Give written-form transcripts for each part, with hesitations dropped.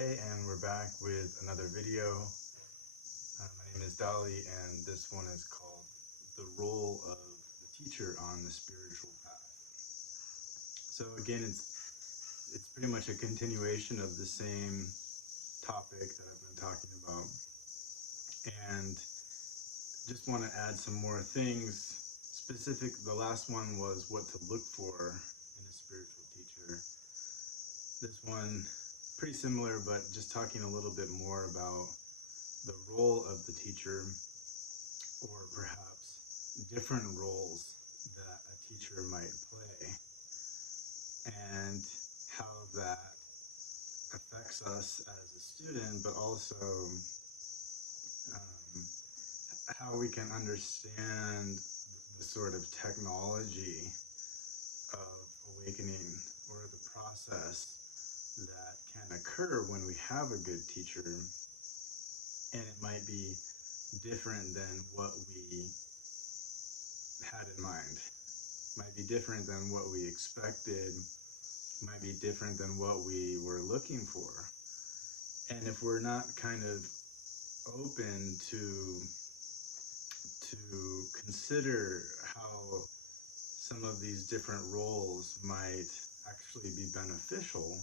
Hey, and we're back with another video. My name is Dolly, and this one is called The Role of the Teacher on the Spiritual Path. So again, it's pretty much a continuation of the same topic that I've been talking about, and just want to add some more things. The last one was what to look for in a spiritual teacher. This one, pretty similar, but just talking a little bit more about the role of the teacher, or perhaps different roles that a teacher might play, and how that affects us as a student, but also um, how we can understand the sort of technology of awakening, or the process that can occur when we have a good teacher, and it might be different than what we had in mind, might be different than what we expected, might be different than what we were looking for. And if we're not kind of open to consider how some of these different roles might actually be beneficial,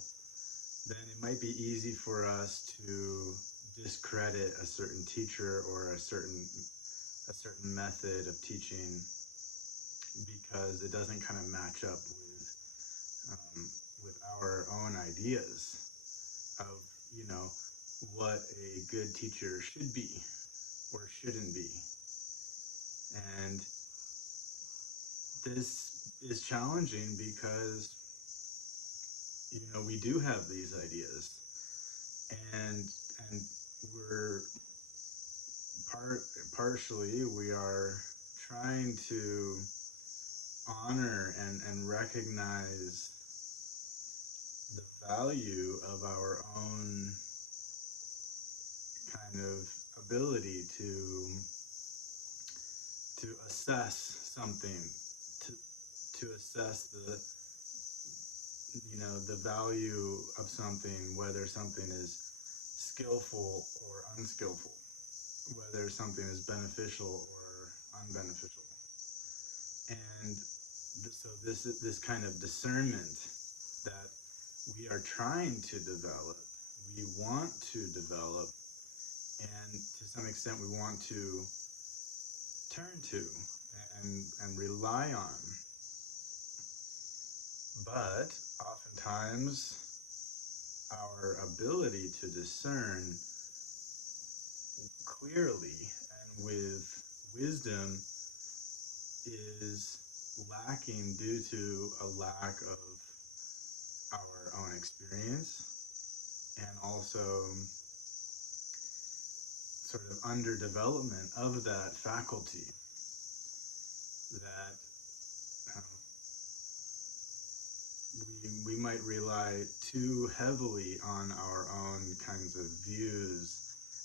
then it might be easy for us to discredit a certain teacher or a certain method of teaching because it doesn't kind of match up with our own ideas of, what a good teacher should be or shouldn't be. And this is challenging because, we do have these ideas, and we're partially we are trying to honor and recognize the value of our own kind of ability to assess something, to assess the value of something, whether something is skillful or unskillful, whether something is beneficial or unbeneficial. And so this kind of discernment that we are trying to develop, we want to develop, and to some extent we want to turn to and rely on. But oftentimes our ability to discern clearly and with wisdom is lacking due to a lack of our own experience, and also sort of underdevelopment of that faculty, that we might rely too heavily on our own kinds of views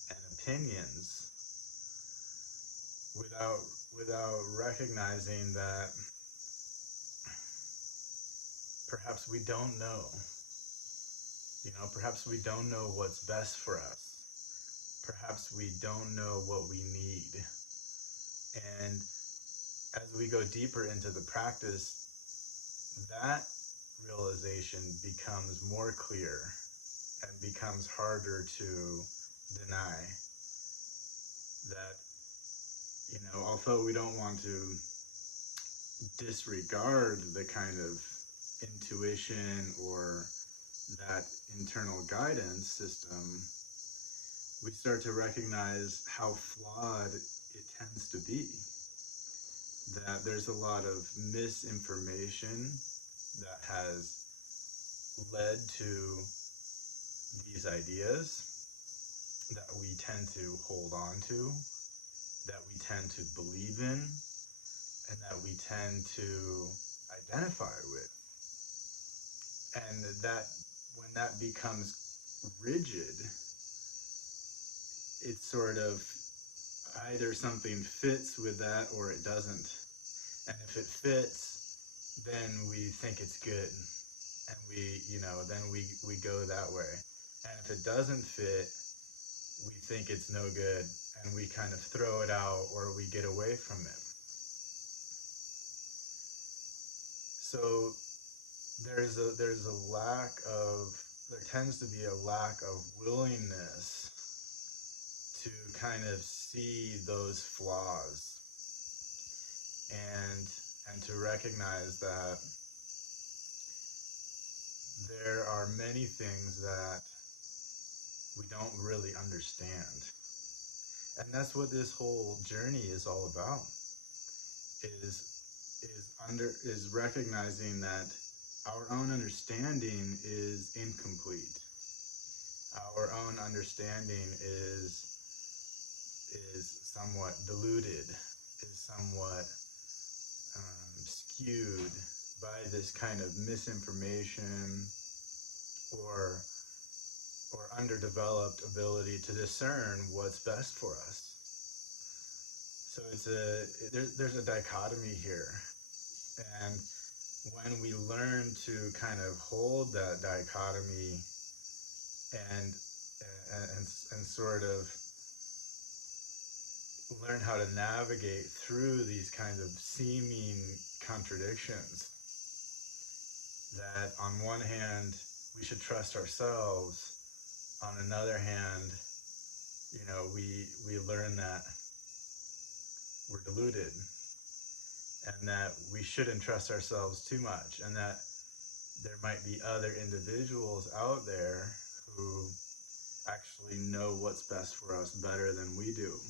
and opinions without recognizing that perhaps we don't know. Perhaps we don't know what's best for us. Perhaps we don't know what we need. And as we go deeper into the practice, that realization becomes more clear and becomes harder to deny. That, although we don't want to disregard the kind of intuition or that internal guidance system, we start to recognize how flawed it tends to be. That there's a lot of misinformation that has led to these ideas that we tend to hold on to, that we tend to believe in, and that we tend to identify with. And that when that becomes rigid, it's sort of either something fits with that or it doesn't. And if it fits, then we think it's good, and then we go that way. And if it doesn't fit, we think it's no good and we kind of throw it out or we get away from it. So there tends to be a lack of willingness to kind of see those flaws and to recognize that there are many things that we don't really understand. And that's what this whole journey is all about, is is recognizing that our own understanding is incomplete. Our own understanding is somewhat diluted, is somewhat skewed by this kind of misinformation or underdeveloped ability to discern what's best for us. So there's a dichotomy here, and when we learn to kind of hold that dichotomy and and sort of learn how to navigate through these kinds of seeming contradictions, that on one hand we should trust ourselves, on another hand, we learn that we're deluded and that we shouldn't trust ourselves too much, and that there might be other individuals out there who actually know what's best for us better than we do.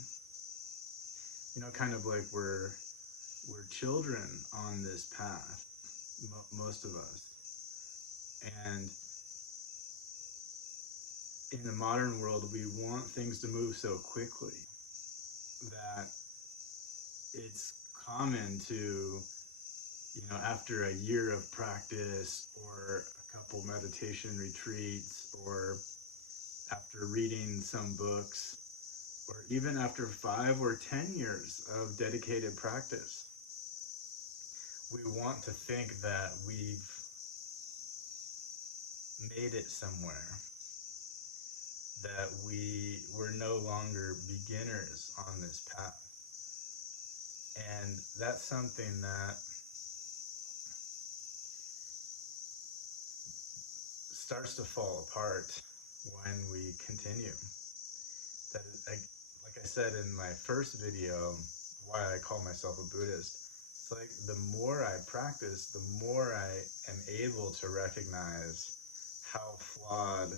Kind of like we're children on this path, most of us. And in the modern world, we want things to move so quickly that it's common to, after a year of practice or a couple meditation retreats, or after reading some books, or even after 5 or 10 years of dedicated practice, we want to think that we've made it somewhere, that we're no longer beginners on this path. And that's something that starts to fall apart when we continue. That is, like I said in my first video, why I call myself a Buddhist, it's like the more I practice, the more I am able to recognize how flawed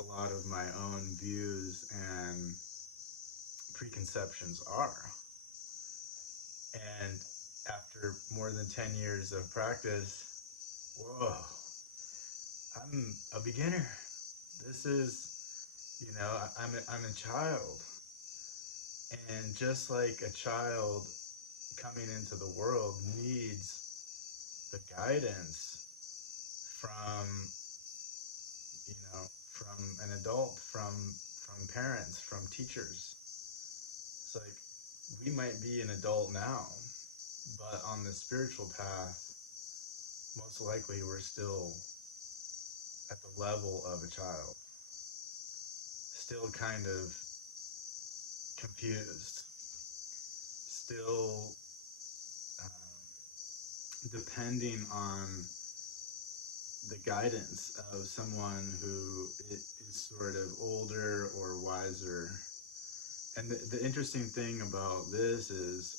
a lot of my own views and preconceptions are. And after more than 10 years of practice, whoa, I'm a beginner. This is, I'm a child. And just like a child coming into the world needs the guidance from, from an adult, from parents, from teachers. It's like we might be an adult now, but on the spiritual path, most likely we're still at the level of a child, still kind of confused, still depending on the guidance of someone who is sort of older or wiser. And the interesting thing about this is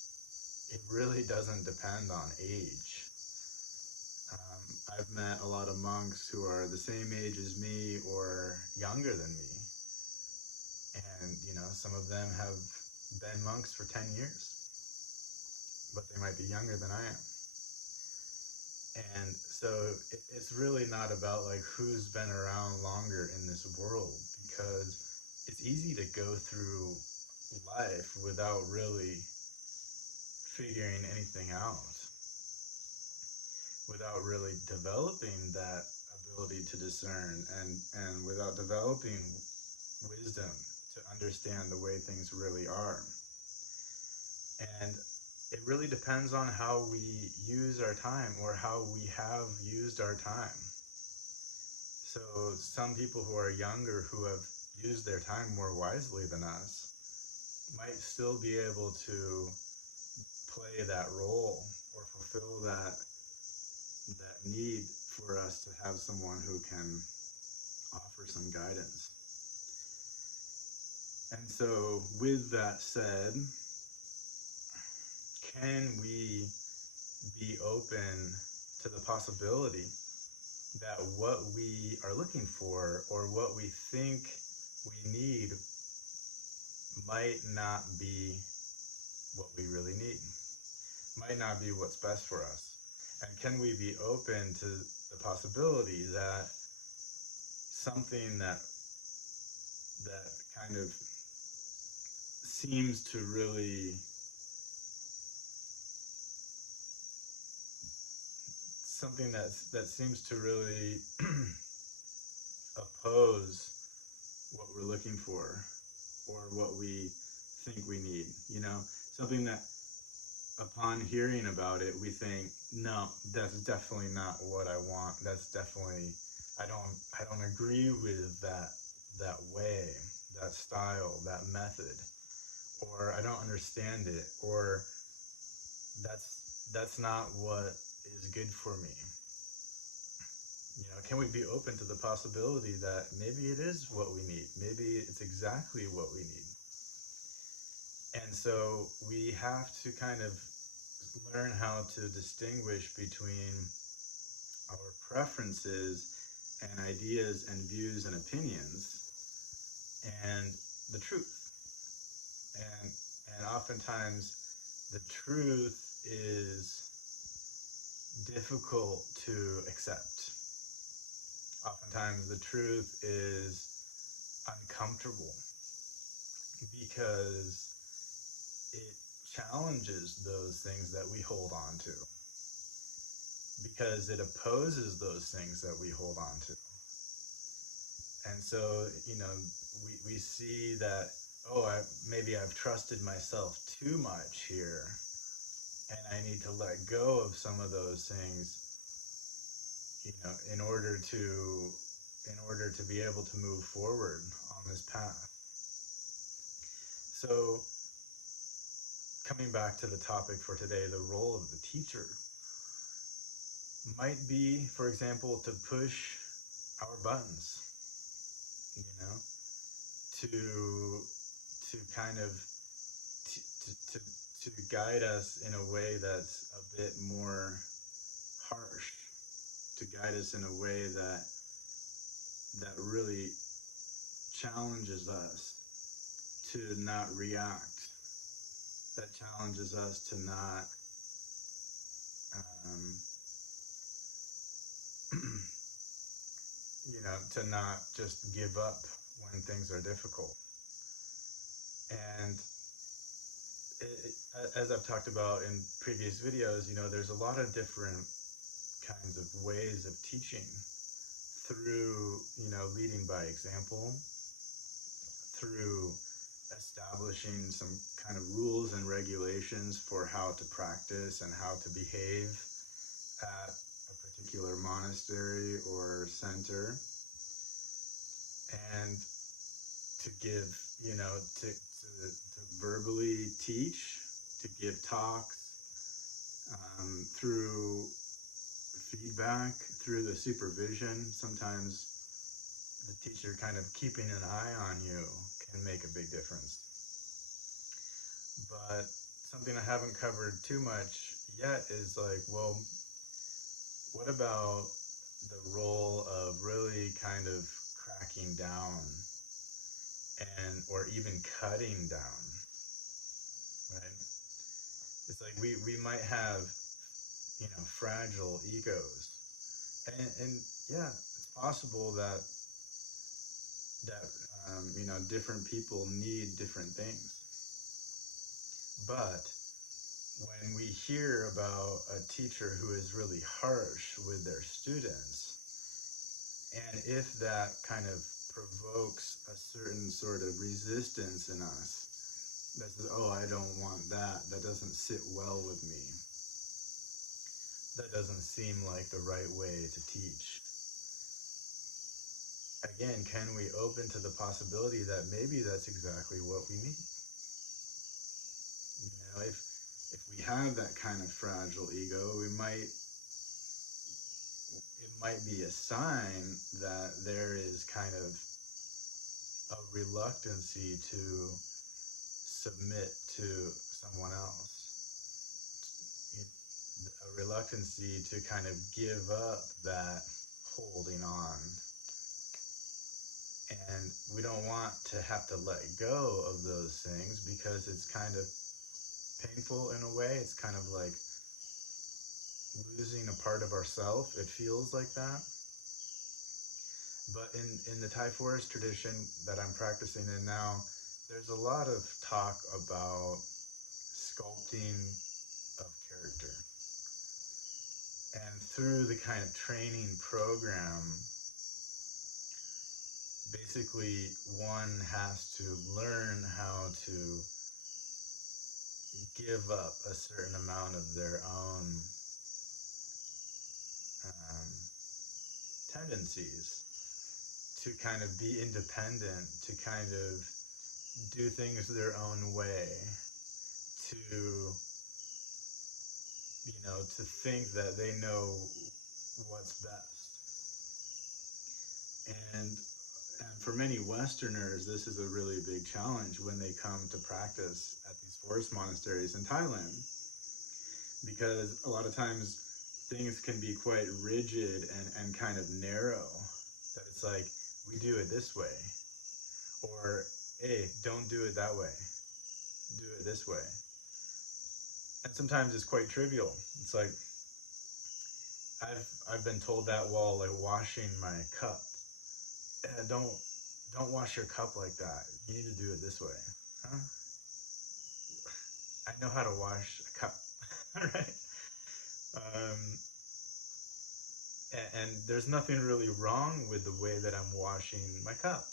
it really doesn't depend on age. I've met a lot of monks who are the same age as me or younger than me. And, some of them have been monks for 10 years, but they might be younger than I am. And so it's really not about like who's been around longer in this world, because it's easy to go through life without really figuring anything out, without really developing that ability to discern, and without developing wisdom to understand the way things really are. And it really depends on how we use our time, or how we have used our time. So some people who are younger, who have used their time more wisely than us, might still be able to play that role or fulfill that need for us to have someone who can offer some guidance. And so with that said, can we be open to the possibility that what we are looking for or what we think we need might not be what we really need, might not be what's best for us? And can we be open to the possibility that something that kind of seems to really that seems to really oppose what we're looking for or what we think we need, something that upon hearing about it we think, no, that's definitely not what I want. That's definitely, I don't agree with that way, that style, that method, or I don't understand it, or that's not what is good for me. Can we be open to the possibility that maybe it is what we need? Maybe it's exactly what we need. And so we have to kind of learn how to distinguish between our preferences and ideas and views and opinions and the truth. And oftentimes the truth is difficult to accept. Oftentimes the truth is uncomfortable because it challenges those things that we hold on to, because it opposes those things that we hold on to. And so, we see that, maybe I've trusted myself too much here, and I need to let go of some of those things, in order to be able to move forward on this path. So, coming back to the topic for today, the role of the teacher might be, for example, to push our buttons, to kind of to guide us in a way that's a bit more harsh, to guide us in a way that really challenges us to not react, that challenges us to not to not just give up when things are difficult. And as I've talked about in previous videos, there's a lot of different kinds of ways of teaching, through, leading by example, through establishing some kind of rules and regulations for how to practice and how to behave at a particular monastery or center, and to give, to verbally teach, to give talks, through feedback, through the supervision. Sometimes the teacher kind of keeping an eye on you can make a big difference. But something I haven't covered too much yet is like, well, what about the role of really kind of cracking down or even cutting down, right? It's like we might have, fragile egos, and yeah, it's possible that different people need different things. But when we hear about a teacher who is really harsh with their students, and if that kind of provokes a certain sort of resistance in us, that says, oh, I don't want that doesn't sit well with me, that doesn't seem like the right way to teach, again, can we open to the possibility that maybe that's exactly what we need? You know, if we have that kind of fragile ego, it might be a sign that there is kind of a reluctancy to submit to someone else, a reluctancy to kind of give up that holding on. And we don't want to have to let go of those things because it's kind of painful in a way. It's kind of like losing a part of ourself. It feels like that. But in the Thai forest tradition that I'm practicing in now, there's a lot of talk about sculpting of character. And through the kind of training program, basically one has to learn how to give up a certain amount of their own um, tendencies to kind of be independent, to kind of do things their own way, to, to think that they know what's best. And for many Westerners, this is a really big challenge when they come to practice at these forest monasteries in Thailand, because a lot of times things can be quite rigid and kind of narrow. That it's like, we do it this way, or hey, don't do it that way, do it this way. And sometimes it's quite trivial. It's like, I've been told that while like washing my cup. Don't wash your cup like that. You need to do it this way. Huh? I know how to wash a cup, right? Um, and there's nothing really wrong with the way that I'm washing my cup.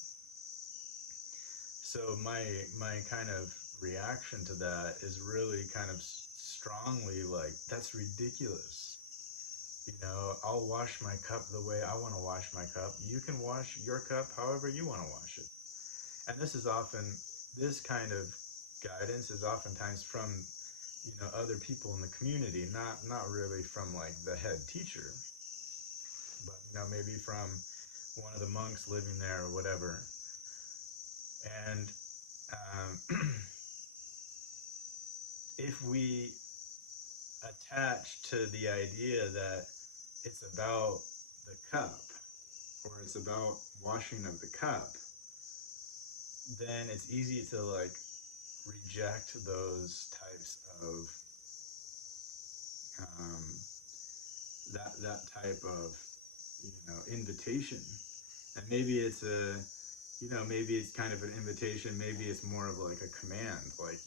So my kind of reaction to that is really kind of strongly like, that's ridiculous. I'll wash my cup the way I want to wash my cup. You can wash your cup however you want to wash it. And this kind of guidance is oftentimes from, other people in the community, not really from like the head teacher, but, maybe from one of the monks living there or whatever. And if we attach to the idea that it's about the cup, or it's about washing of the cup, then it's easy to like reject those types of that type of invitation. And maybe it's kind of an invitation. Maybe it's more of like a command, like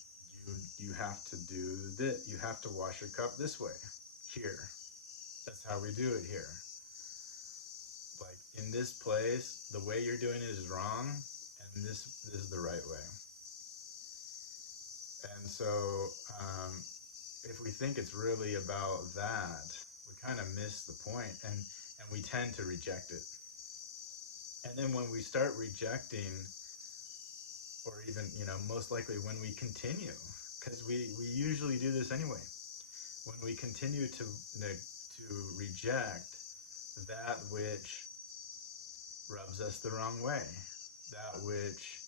you have to do this. You have to wash your cup this way here. That's how we do it here. Like in this place, the way you're doing it is wrong, and this is the right way. And so if we think it's really about that, we kind of miss the point, and we tend to reject it. And then when we start rejecting, or even, most likely when we continue, because we usually do this anyway, when we continue to reject that which rubs us the wrong way, that which,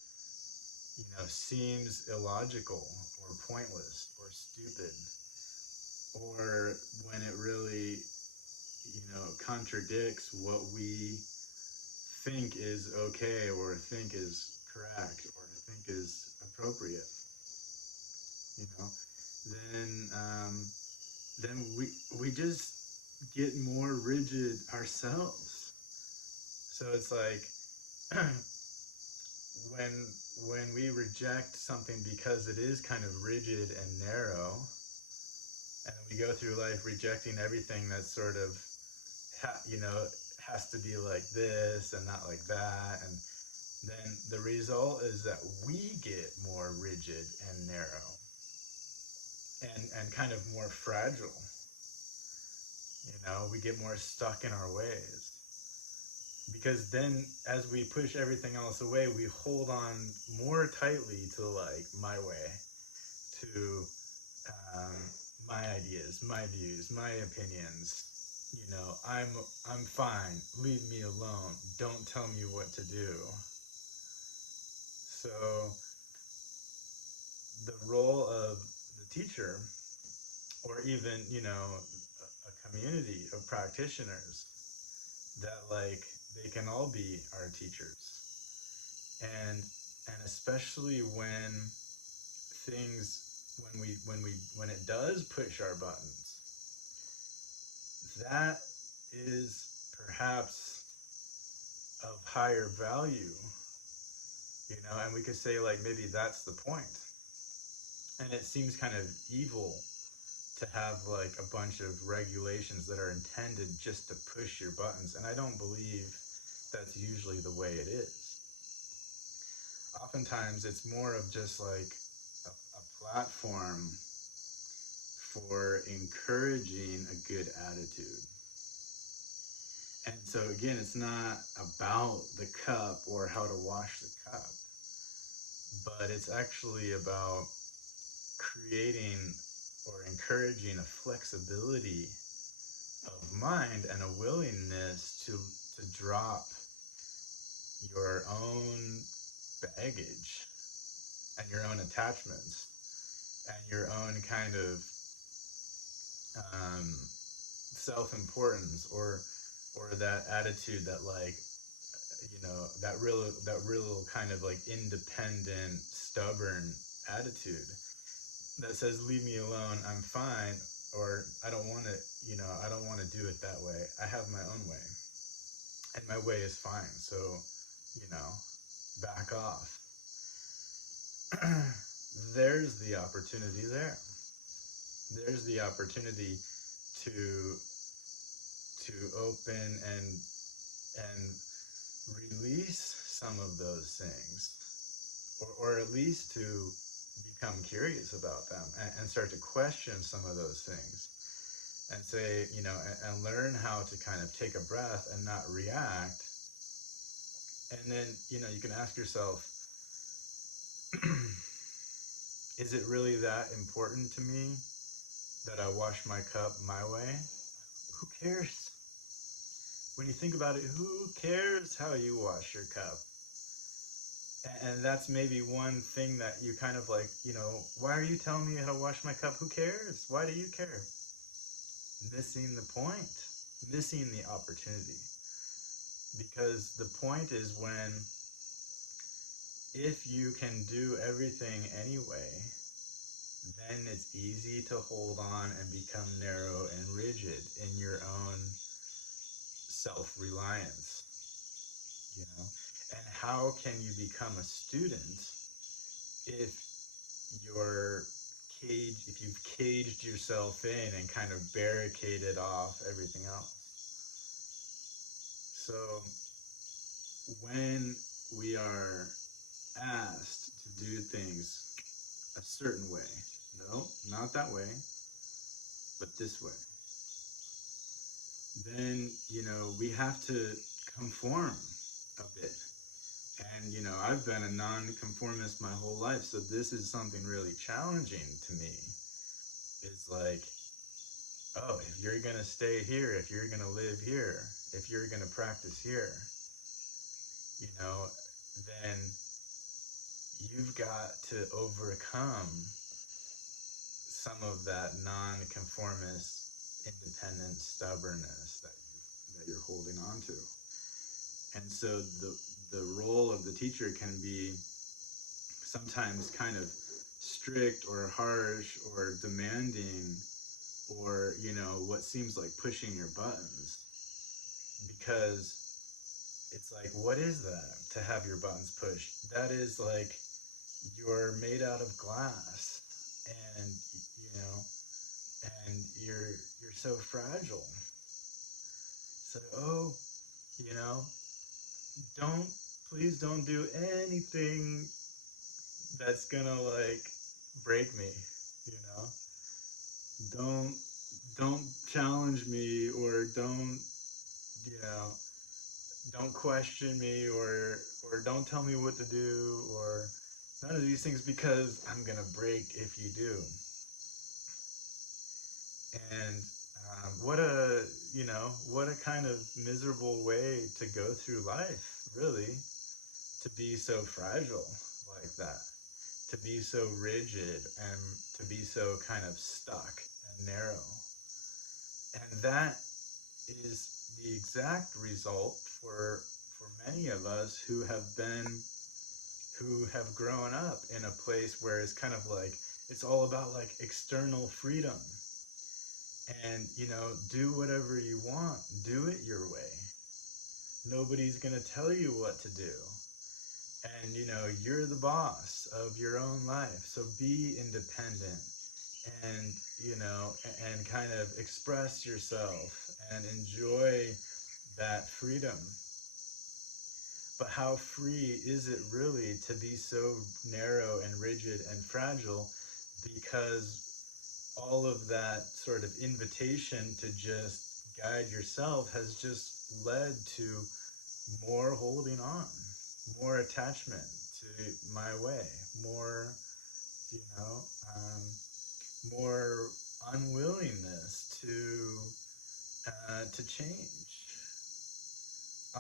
seems illogical or pointless or stupid, or when it really, contradicts what we think is okay, or think is correct, or think is appropriate, then we just get more rigid ourselves. So it's like when we reject something because it is kind of rigid and narrow, and we go through life rejecting everything that's sort of has to be like this and not like that, and then the result is that we get more rigid and narrow and kind of more fragile. We get more stuck in our ways. because then as we push everything else away, we hold on more tightly to like my way, to um, my ideas, my views, my opinions. You know, I'm fine. Leave me alone. Don't tell me what to do. So the role of the teacher, or even, you know, a community of practitioners, that like they can all be our teachers, and especially when things when it does push our buttons, that is perhaps of higher value, you know, and we could say like maybe that's the point. And it seems kind of evil to have like a bunch of regulations that are intended just to push your buttons, and I don't believe that's usually the way it is. Oftentimes it's more of just like a platform for encouraging a good attitude. And so again, it's not about the cup or how to wash the cup, but it's actually about creating or encouraging a flexibility of mind and a willingness to drop your own baggage and your own attachments and your own kind of self-importance, or that attitude that like, you know, that real kind of like independent, stubborn attitude that says leave me alone, I'm fine, or I don't want to, you know, I don't want to do it that way, I have my own way, and my way is fine, so, you know, back off. There's the opportunity there. There's the opportunity to open and release some of those things, or at least to become curious about them, and start to question some of those things, and say, you know, and learn how to kind of take a breath and not react. And then, you know, you can ask yourself, is it really that important to me that I wash my cup my way? Who cares? When you think about it, who cares how you wash your cup? And that's maybe one thing that you kind of like, you know, why are you telling me how to wash my cup? Who cares? Why do you care? Missing the point, missing the opportunity. Because the point is when, if you can do everything anyway, then it's easy to hold on and become narrow and rigid in your own self-reliance, you know? And how can you become a student if you're if you've caged yourself in and kind of barricaded off everything else? So when we are asked to do things a certain way, no, not that way, but this way, then, you know, we have to conform a bit. And, you know, I've been a non-conformist my whole life, so this is something really challenging to me. It's like, oh, if you're going to stay here, if you're going to live here, if you're going to practice here, you know, then you've got to overcome some of that non-conformist, independent stubbornness that you're holding on to. And so the role of the teacher can be sometimes kind of strict or harsh or demanding, or, you know, what seems like pushing your buttons, because it's like, what is that to have your buttons pushed? That is like, you're made out of glass, and, you know, and you're so fragile. So, oh, you know, don't, please don't do anything that's gonna like break me, you know? Don't challenge me, or don't, you know, don't question me, or don't tell me what to do, or none of these things, because I'm gonna break if you do. And what a, what a kind of miserable way to go through life, really, to be so fragile like that, to be so rigid, and to be so kind of stuck and narrow. And that is the exact result for many of us who have grown up in a place where it's kind of like it's all about like external freedom, and do whatever you want, do it your way, nobody's going to tell you what to do, and you're the boss of your own life, so be independent, and and kind of express yourself and enjoy that freedom. But how free is it really to be so narrow and rigid and fragile, because all of that sort of invitation to just guide yourself has just led to more holding on, more attachment to my way, more, you know, um, more unwillingness to change,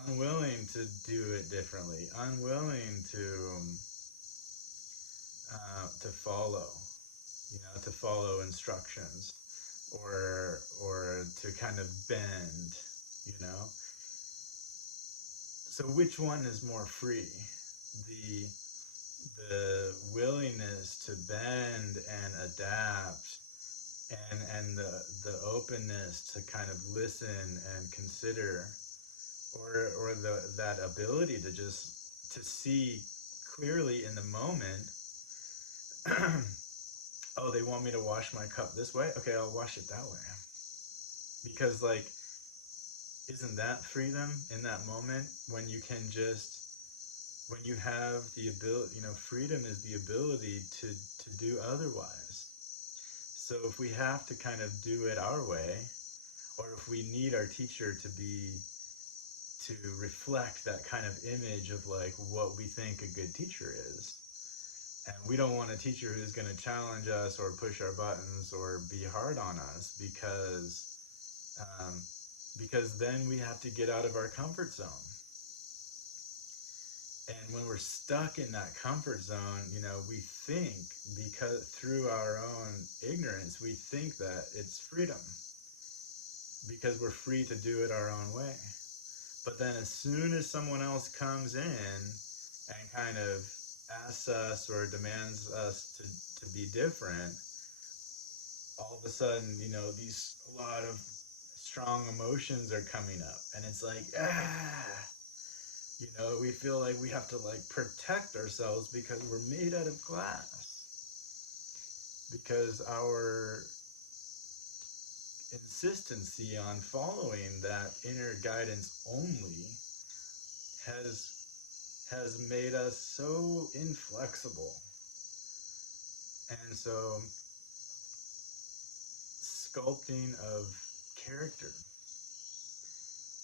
unwilling to do it differently, unwilling to follow, to follow instructions, or to kind of bend, you know. So which one is more free? The the willingness to bend and adapt, and the openness to kind of listen and consider, or that ability to just to see clearly in the moment. Oh, they want me to wash my cup this way, okay, I'll wash it that way, because like, isn't that freedom in that moment, when you can just, when you have the ability, freedom is the ability to do otherwise. So if we have to kind of do it our way, or if we need our teacher to reflect that kind of image of like what we think a good teacher is, and we don't want a teacher who's going to challenge us or push our buttons or be hard on us, um, because then we have to get out of our comfort zone. And when we're stuck in that comfort zone, we think, because through our own ignorance, we think that it's freedom, because we're free to do it our own way. But then as soon as someone else comes in and kind of asks us or demands us to be different, all of a sudden, a lot of strong emotions are coming up, and it's like, we feel like we have to like protect ourselves because we're made out of glass, because our insistency on following that inner guidance only has made us so inflexible. And so sculpting of character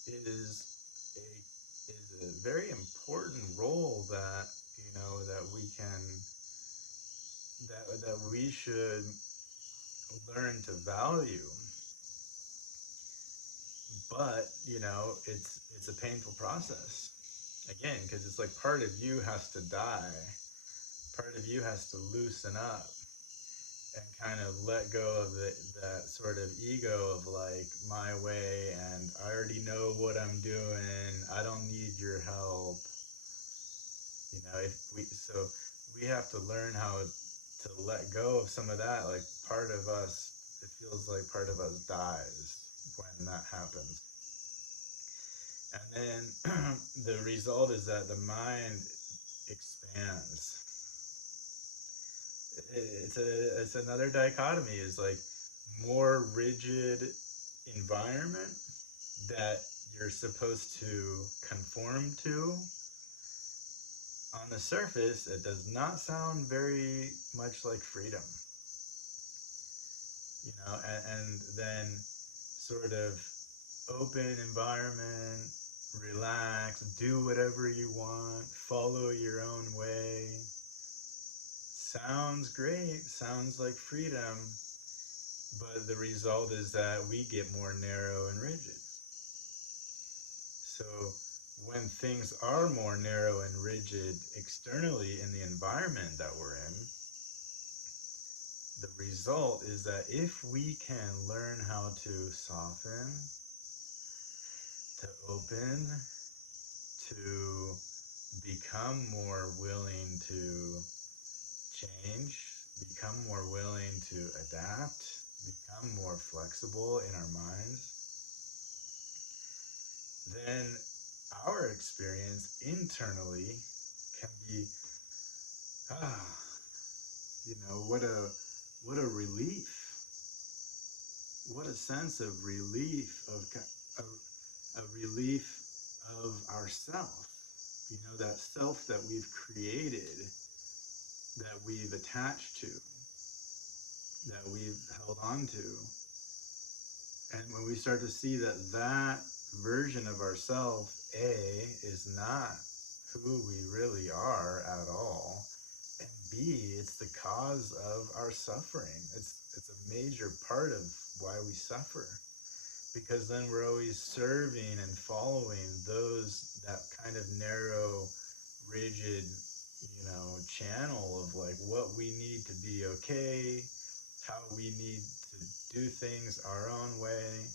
is a very important role that that we can that we should learn to value. But it's a painful process, again, because it's like part of you has to die, part of you has to loosen up and kind of let go of that sort of ego of like my way, and I already know what I'm doing, I don't need your help. If we have to learn how to let go of some of that. Like, part of us, it feels like part of us dies when that happens. And then the result is that the mind expands. It's another dichotomy, is like more rigid environment that you're supposed to conform to. On the surface, it does not sound very much like freedom, and then sort of open environment, relax, do whatever you want, follow your own way. Sounds great, sounds like freedom, but the result is that we get more narrow and rigid. So when things are more narrow and rigid externally in the environment that we're in, the result is that if we can learn how to soften, to open, to become more willing to change, become more willing to adapt, become more flexible in our minds, then our experience internally can be, ah, what a relief, what a sense of relief, a relief of ourself, that self that we've created, that we've attached to, that we've held on to. And when we start to see that that version of ourself, A, is not who we really are at all, and B, it's the cause of our suffering. It's a major part of why we suffer, because then we're always serving and following that kind of narrow, rigid, channel of like what we need to be okay, how we need to do things our own way,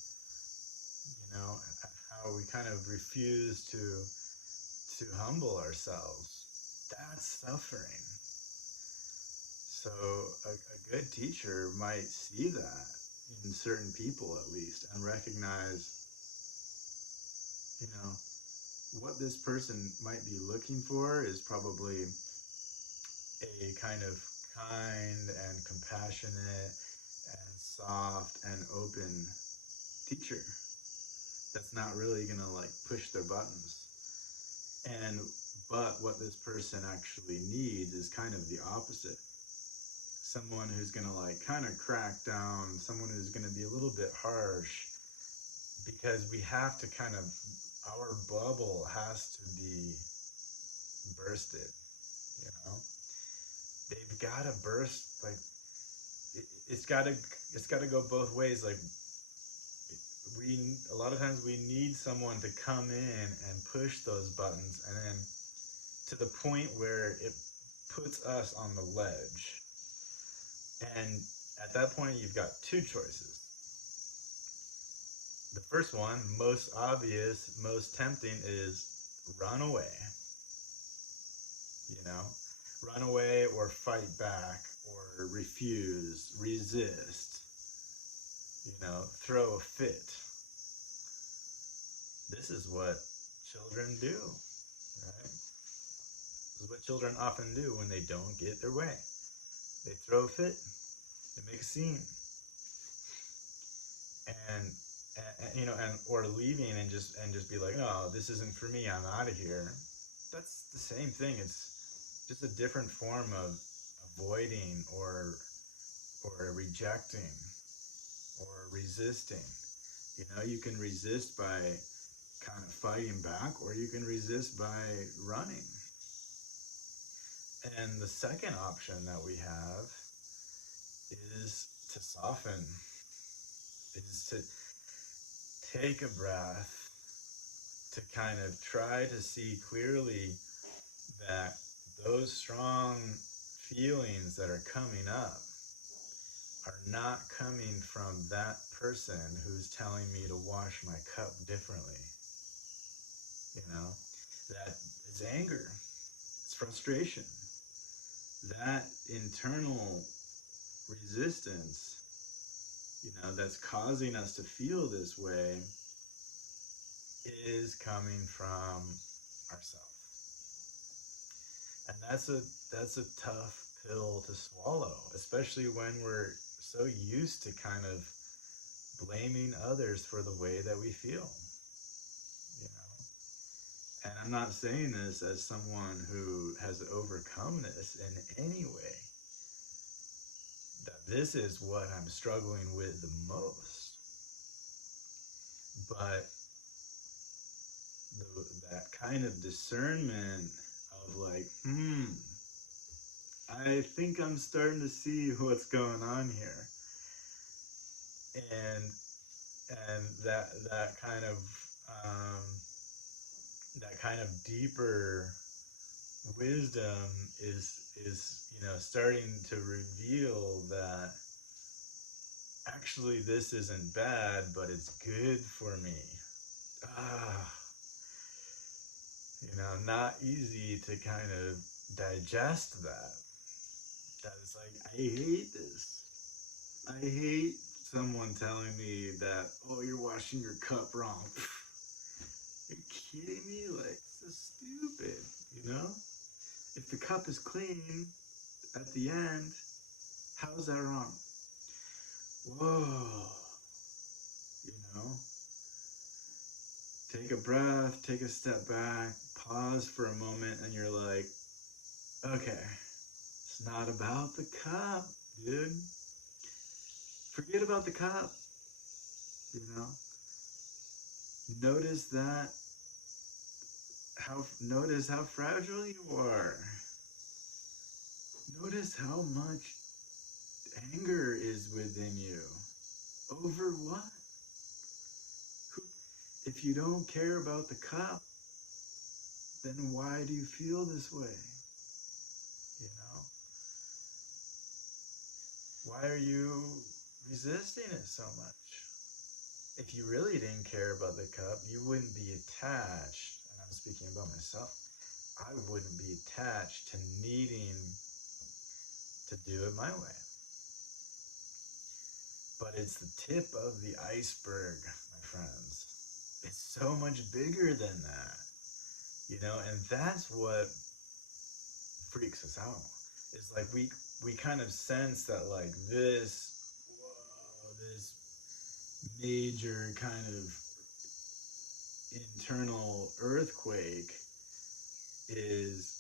how we kind of refuse to humble ourselves. That's suffering. So a good teacher might see that in certain people at least and recognize, what this person might be looking for is probably a kind of kind and compassionate and soft and open teacher that's not really gonna like push their buttons. But what this person actually needs is kind of the opposite. Someone who's gonna like kind of crack down, someone who's gonna be a little bit harsh, because we have to kind of, our bubble has to be bursted, you know? They've gotta burst, like, it's gotta go both ways. Like, a lot of times we need someone to come in and push those buttons, and then to the point where it puts us on the ledge. And at that point, you've got two choices. The first one, most obvious, most tempting, is run away. Run away or fight back or refuse, resist, throw a fit. This is what children do, right? This is what children often do when they don't get their way. They throw a fit, they make a scene. And or leaving and just be like, oh, this isn't for me, I'm out of here. That's the same thing. It's just a different form of avoiding or rejecting or resisting. You can resist by kind of fighting back, or you can resist by running. And the second option that we have is to soften, is to take a breath, to kind of try to see clearly that those strong feelings that are coming up are not coming from that person who's telling me to wash my cup differently. That is anger, it's frustration. That internal resistance, that's causing us to feel this way is coming from ourselves. And that's a tough pill to swallow, especially when we're so used to kind of blaming others for the way that we feel. And I'm not saying this as someone who has overcome this in any way. That this is what I'm struggling with the most. But that kind of discernment of like, I think I'm starting to see what's going on here. And that kind of um, that kind of deeper wisdom is starting to reveal that actually this isn't bad, but it's good for me. Ah, not easy to kind of digest that. That is like, I hate this. I hate someone telling me that, oh, you're washing your cup wrong. You're kidding me? Like, so stupid, If the cup is clean at the end, how's that wrong? Whoa, you know? Take a breath, take a step back, pause for a moment, and you're like, okay, it's not about the cup, dude. Forget about the cup, you know? Notice that, notice how fragile you are. Notice how much anger is within you. Over what? If you don't care about the cup, then why do you feel this way? Why are you resisting it so much? If you really didn't care about the cup, you wouldn't be attached, and I'm speaking about myself, I wouldn't be attached to needing to do it my way. But it's the tip of the iceberg, my friends. It's so much bigger than that, and that's what freaks us out. It's like we kind of sense that like this major kind of internal earthquake is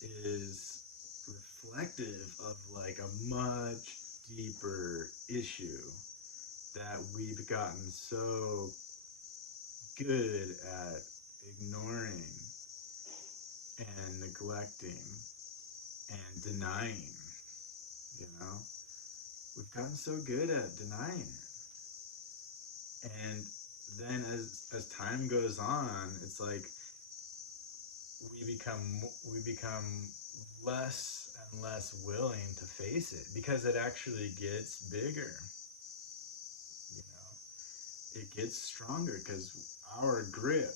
is reflective of like a much deeper issue that we've gotten so good at ignoring and neglecting and denying. We've gotten so good at denying it. And then as time goes on, it's like we become less and less willing to face it because it actually gets bigger. It gets stronger because our grip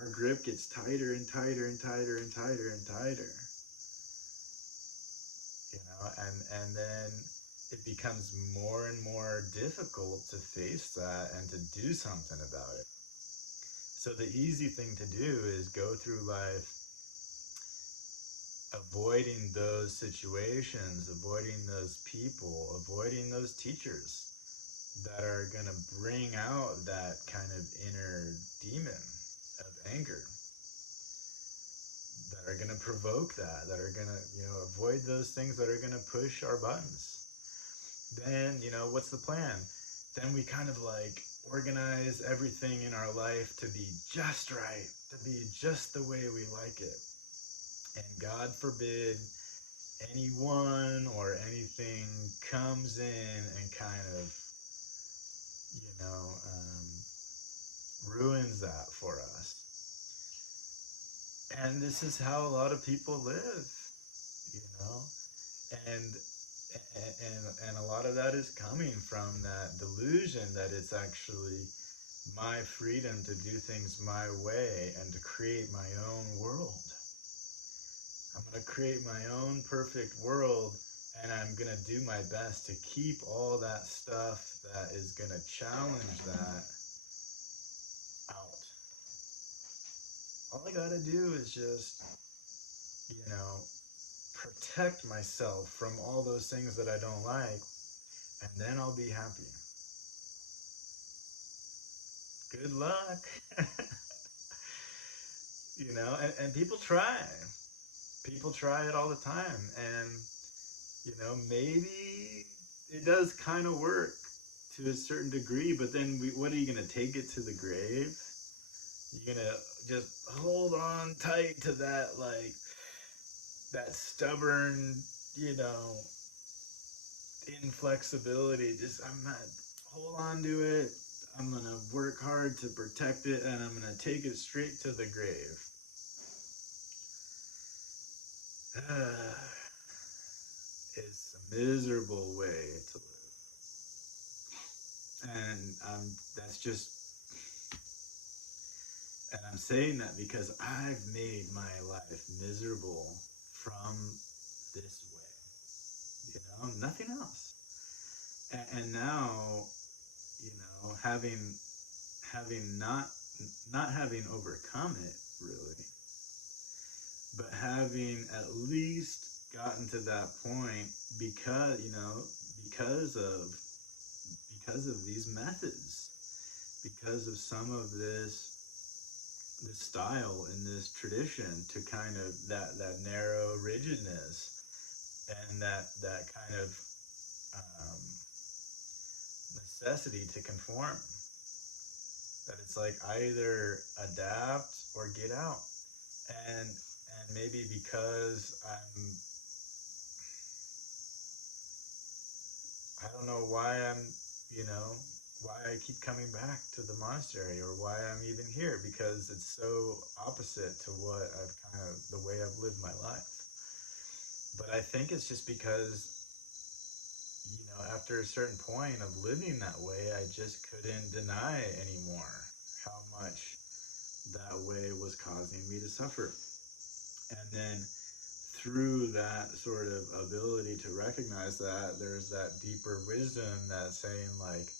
our grip gets tighter and tighter and tighter and tighter and tighter. And then it becomes more and more difficult to face that and to do something about it. So the easy thing to do is go through life avoiding those situations, avoiding those people, avoiding those teachers that are going to bring out that kind of inner demon of anger, that are going to provoke that are going to, avoid those things that are going to push our buttons. Then, what's the plan? Then we kind of like organize everything in our life to be just right, to be just the way we like it. And God forbid anyone or anything comes in and kind of, ruins that for us. And this is how a lot of people live, and a lot of that is coming from that delusion that it's actually my freedom to do things my way and to create my own world. I'm going to create my own perfect world, and I'm going to do my best to keep all that stuff that is going to challenge that out. All I got to do is just, protect myself from all those things that I don't like, and then I'll be happy. Good luck. And people try. People try it all the time, and maybe it does kind of work to a certain degree, but then what are you going to take it to the grave? You're going to just hold on tight to that, like, that stubborn, you know, inflexibility. Just, I'm not, hold on to it. I'm going to work hard to protect it, and I'm going to take it straight to the grave. It's a miserable way to live. And that's just, and I'm saying that because I've made my life miserable from this way, you know, nothing else. And now, you know, having not having overcome it really, but having at least gotten to that point because, you know, because of these methods, because of some of this style in this tradition, to kind of that narrow rigidness and that kind of um, necessity to conform, that it's like either adapt or get out. And maybe because I don't know why you know, why I keep coming back to the monastery, or why I'm even here, because it's so opposite to what I've kind of, the way I've lived my life. But I think it's just because, you know, after a certain point of living that way, I just couldn't deny anymore how much that way was causing me to suffer. And then through that sort of ability to recognize that, there's that deeper wisdom that's saying, like,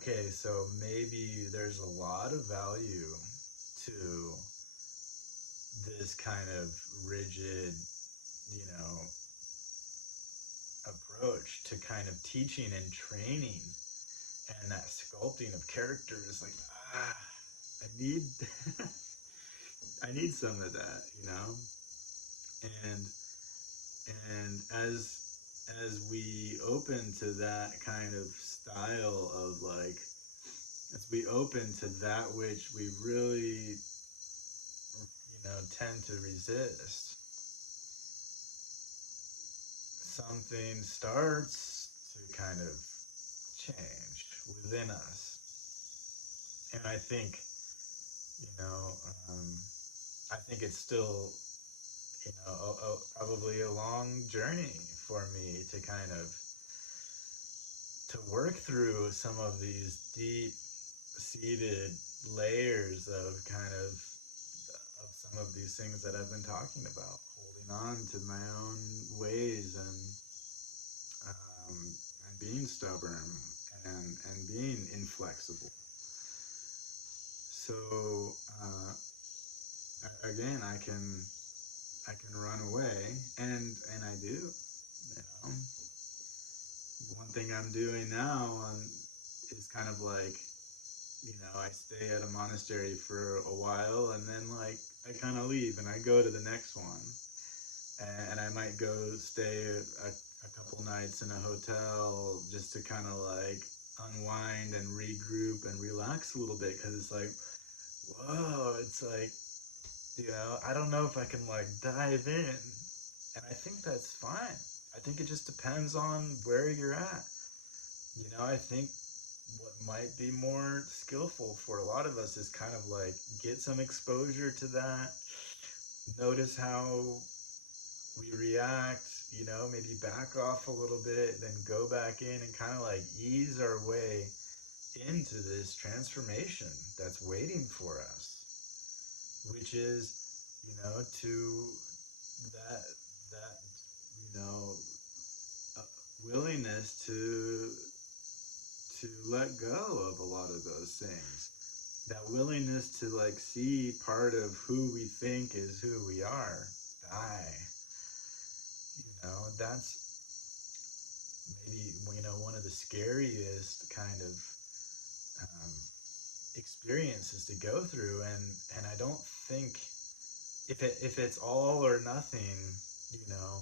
okay, so maybe there's a lot of value to this kind of rigid, you know, approach to kind of teaching and training, and that sculpting of characters. Like, I need I need some of that, you know. And as we open to that kind of style of, like, as we open to that which we really, you know, tend to resist, something starts to kind of change within us. And I think, you know, I think it's still, you know, probably a long journey for me to kind of, to work through some of these deep seated layers of kind of some of these things that I've been talking about, holding on to my own ways, and being stubborn, and being inflexible. So again, I can run away, and I do. You know, one thing I'm doing now is kind of like, you know, I stay at a monastery for a while, and then, like, I kind of leave and I go to the next one, and I might go stay a couple nights in a hotel just to kind of, like, unwind and regroup and relax a little bit, because it's like, whoa, it's like, you know, I don't know if I can, like, dive in. And I think that's fine. I think it just depends on where you're at. You know, I think what might be more skillful for a lot of us is kind of like get some exposure to that, notice how we react, you know, maybe back off a little bit, then go back in and kind of like ease our way into this transformation that's waiting for us, which is, you know, to that you know, willingness to let go of a lot of those things, that willingness to, like, see part of who we think is who we are die. You know, that's maybe, you know, one of the scariest kind of experiences to go through. And I don't think, if it's all or nothing, you know,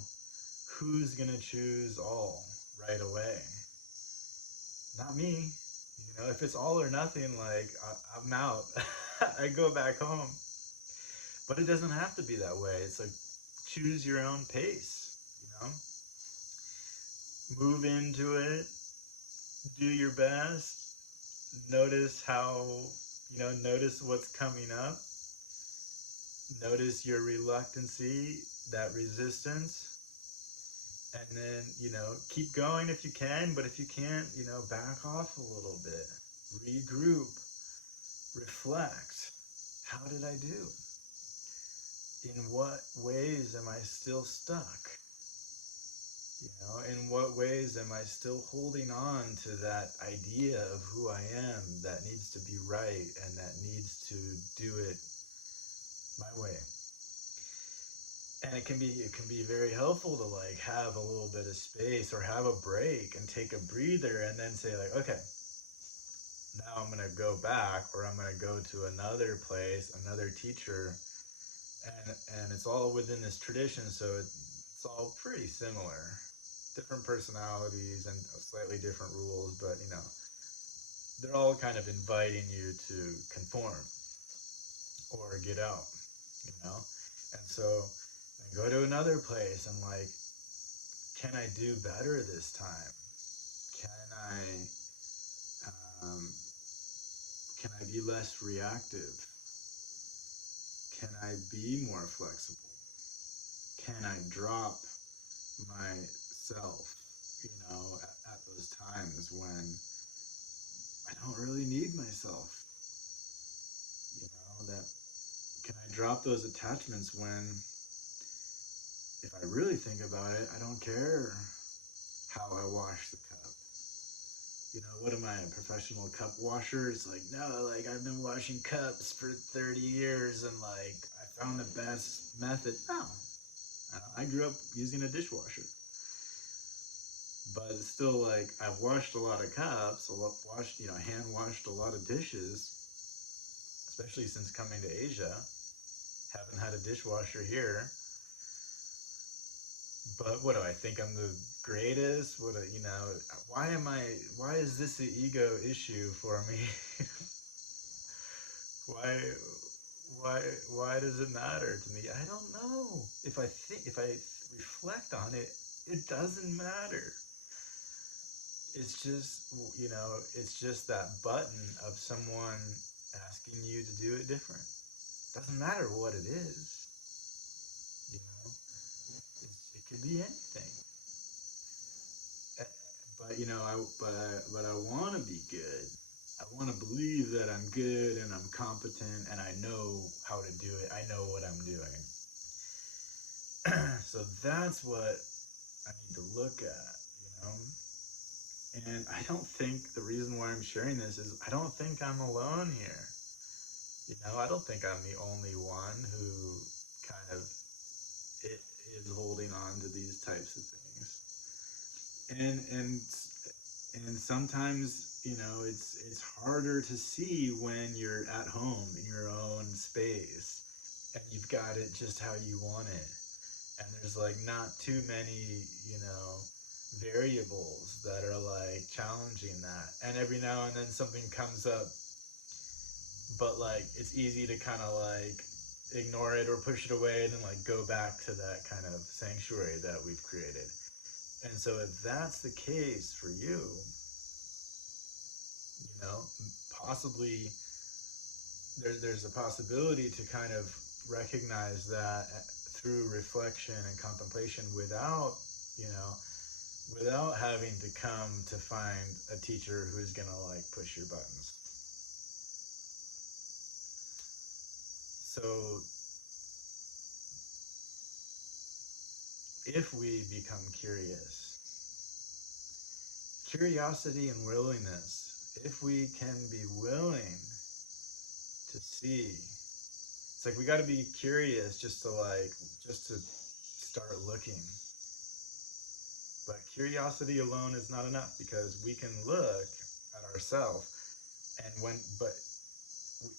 who's gonna choose all right away? not me. You know, if it's all or nothing, like I'm out. I go back home. But it doesn't have to be that way. It's like choose your own pace, you know? Move into it, do your best, notice how, notice what's coming up, notice your reluctancy, that resistance, and then, keep going if you can, but if you can't, back off a little bit, regroup, reflect. How did I do? In what ways am I still stuck? In what ways am I still holding on to that idea of who I am that needs to be right and that needs to do it my way? And it can be very helpful to like have a little bit of space or have a break and take a breather and then say like, okay, now I'm going to go back, or I'm going to go to another place, another teacher, and it's all within this tradition, so it's all pretty similar. Different personalities and slightly different rules, but they're all kind of inviting you to conform or get out, And so I go to another place and like, can I do better this time? Um, can I be less reactive? Can I be more flexible? Can I drop myself, at those times when I don't really need myself? That can I drop those attachments when, if I really think about it, I don't care how I wash the cup. What am I, a professional cup washer? It's like, no, like I've been washing cups for 30 years and like I found the best method. No, I grew up using a dishwasher. But it's still like I've washed a lot of cups, hand washed a lot of dishes, especially since coming to Asia. Haven't had a dishwasher here. But what do I think? I'm the greatest? Why is this an ego issue for me? why does it matter to me? I don't know. If I reflect on it, it doesn't matter. It's just that button of someone asking you to do it different. Doesn't matter what it is. It could be anything. But I want to be good. I want to believe that I'm good and I'm competent and I know how to do it. I know what I'm doing. So that's what I need to look at, And I don't think the reason why I'm sharing this is I don't think I'm alone here. I don't think I'm the only one who kind of is holding on to these types of things. And sometimes, it's harder to see when you're at home in your own space and you've got it just how you want it. And there's like not too many, variables that are like challenging that. And every now and then something comes up, but like it's easy to kind of like ignore it or push it away and then like go back to that kind of sanctuary that we've created. And so if that's the case for you, possibly there's a possibility to kind of recognize that through reflection and contemplation without having to come to find a teacher who's gonna like push your buttons. So if we become curious, curiosity and willingness, if we can be willing to see, it's like we got to be curious just to start looking. But curiosity alone is not enough, because we can look at ourselves, but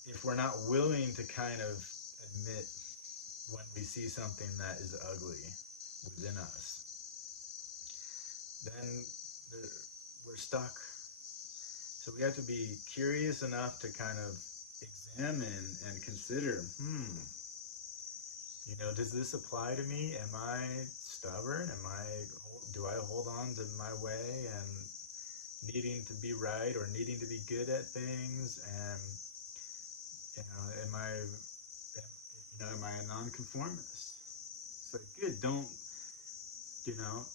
if we're not willing to kind of admit when we see something that is ugly within us, then we're stuck. So we have to be curious enough to kind of examine and consider, does this apply to me? Am I stubborn? Do I hold on to my way and needing to be right or needing to be good at things? And, am I a nonconformist? It's like, good, don't, you know,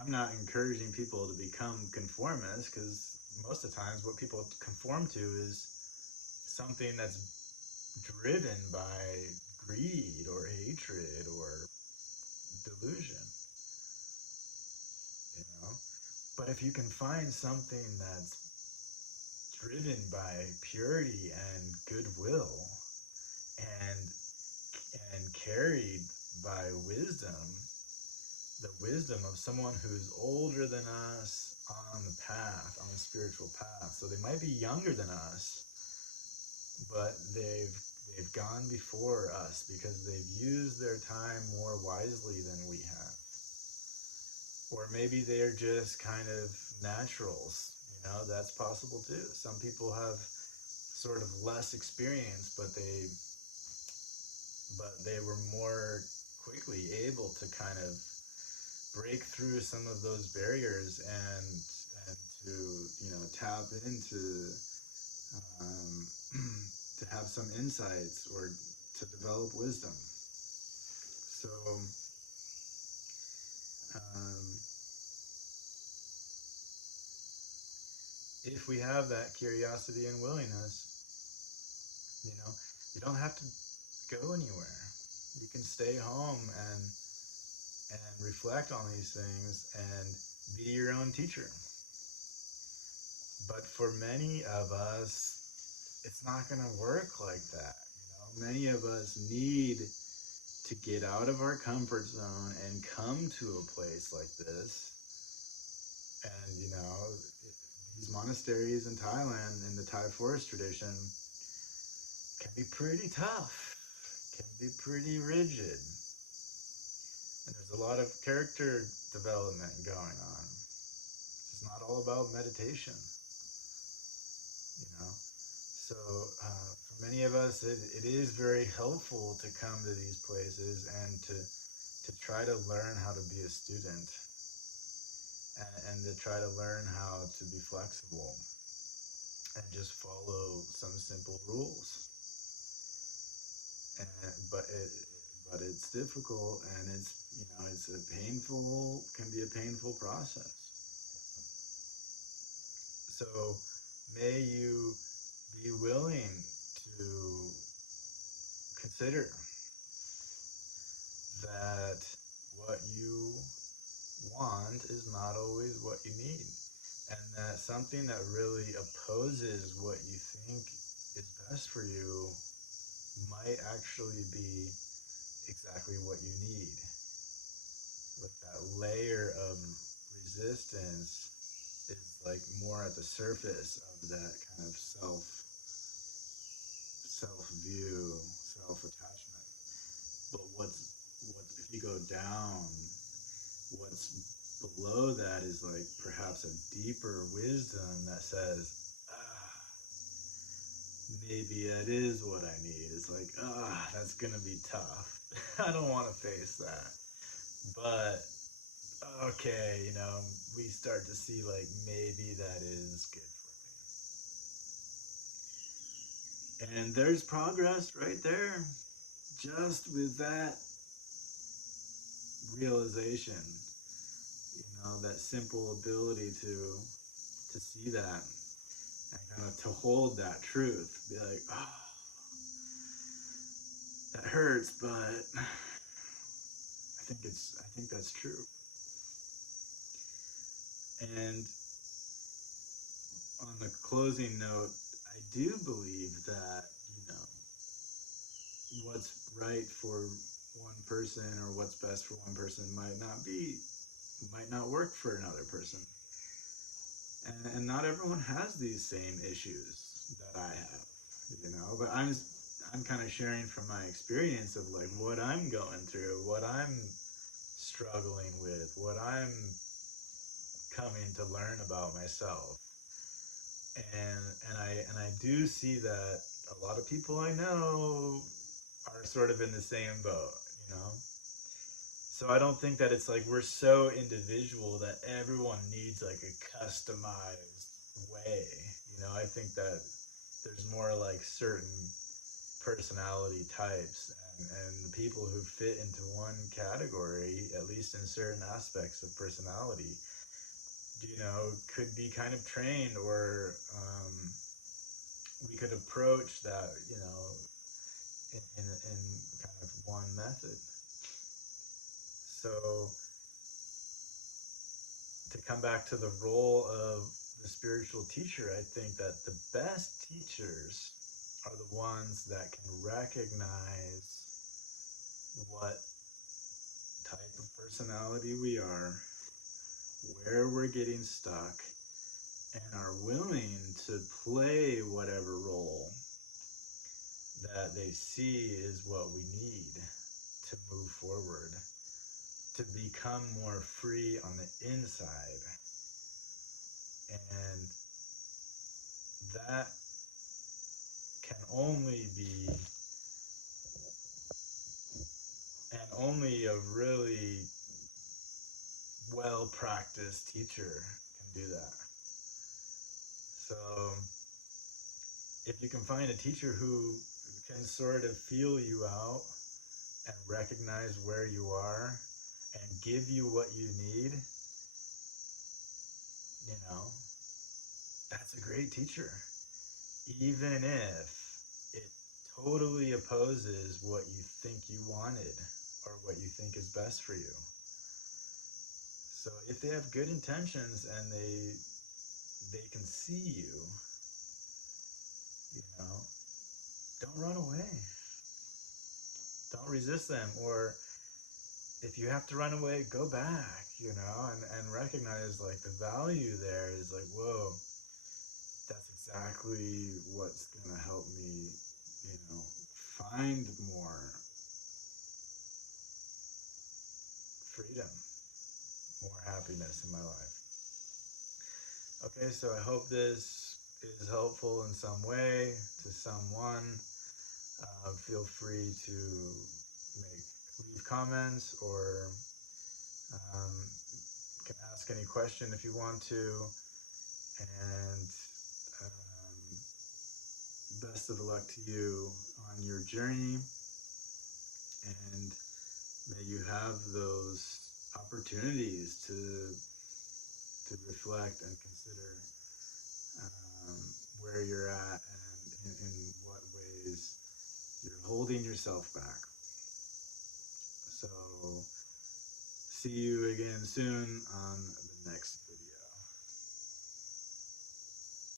I'm not encouraging people to become conformists, because most of the times what people conform to is something that's driven by greed or hatred or delusion, you know. But if you can find something that's driven by purity and goodwill and carried by wisdom, the wisdom of someone who's older than us on the path, on the spiritual path. So they might be younger than us, but they've gone before us because they've used their time more wisely than we have. Or maybe they're just kind of naturals. That's possible too. Some people have sort of less experience, but they were more quickly able to kind of break through some of those barriers and to tap into to have some insights or to develop wisdom. So if we have that curiosity and willingness, you don't have to go anywhere. You can stay home and reflect on these things and be your own teacher. But for many of us, it's not going to work like that. Many of us need to get out of our comfort zone and come to a place like this. And, these monasteries in Thailand, in the Thai forest tradition, can be pretty tough, can be pretty rigid. And there's a lot of character development going on. It's not all about meditation, So for many of us, it is very helpful to come to these places and to try to learn how to be a student and to try to learn how to be flexible and just follow some simple rules. But it's difficult, and it's can be a painful process. So may you be willing to consider that what you want is not always what you need, and that something that really opposes what you think is best for you might actually be exactly what you need. Like that layer of resistance is like more at the surface of that kind of self-view, self-attachment. But if you go down, what's below that is like perhaps a deeper wisdom that says, maybe that is what I need. It's like, that's gonna be tough. I don't want to face that. But okay, we start to see like maybe that is good for me. And there's progress right there, just with that realization, that simple ability to see that and kind of to hold that truth. Be like, that hurts, but I think that's true. And on the closing note, I do believe that, what's right for one person or what's best for one person might not work for another person. And not everyone has these same issues that I have, but I'm kind of sharing from my experience of like what I'm going through, what I'm struggling with, what I'm coming to learn about myself. And I do see that a lot of people I know are sort of in the same boat, you know. So I don't think that it's like we're so individual that everyone needs like a customized way. You know, I think that there's more like certain personality types, and the people who fit into one category, at least in certain aspects of personality, you know, could be kind of trained, or we could approach that, you know, in kind of one method. So to come back to the role of the spiritual teacher, I think that the best teachers are the ones that can recognize what type of personality we are, where we're getting stuck, and are willing to play whatever role that they see is what we need to move forward, to become more free on the inside. And that can only be, and only a really well practiced teacher can do that. So if you can find a teacher who can sort of feel you out and recognize where you are and give you what you need, you know, that's a great teacher. Even if it totally opposes what you think you wanted or what you think is best for you. So if they have good intentions and they can see you, you know, don't run away. Don't resist them. Or if you have to run away, go back, you know, and recognize like the value there is like, whoa, that's exactly what's gonna help me, you know, find more freedom, more happiness in my life. Okay, so I hope this is helpful in some way to someone. Feel free to leave comments, or um, can ask any question if you want to. And best of luck to you on your journey. And may you have those opportunities to reflect and consider um, where you're at, and in what ways you're holding yourself back. So see you again soon on the next video.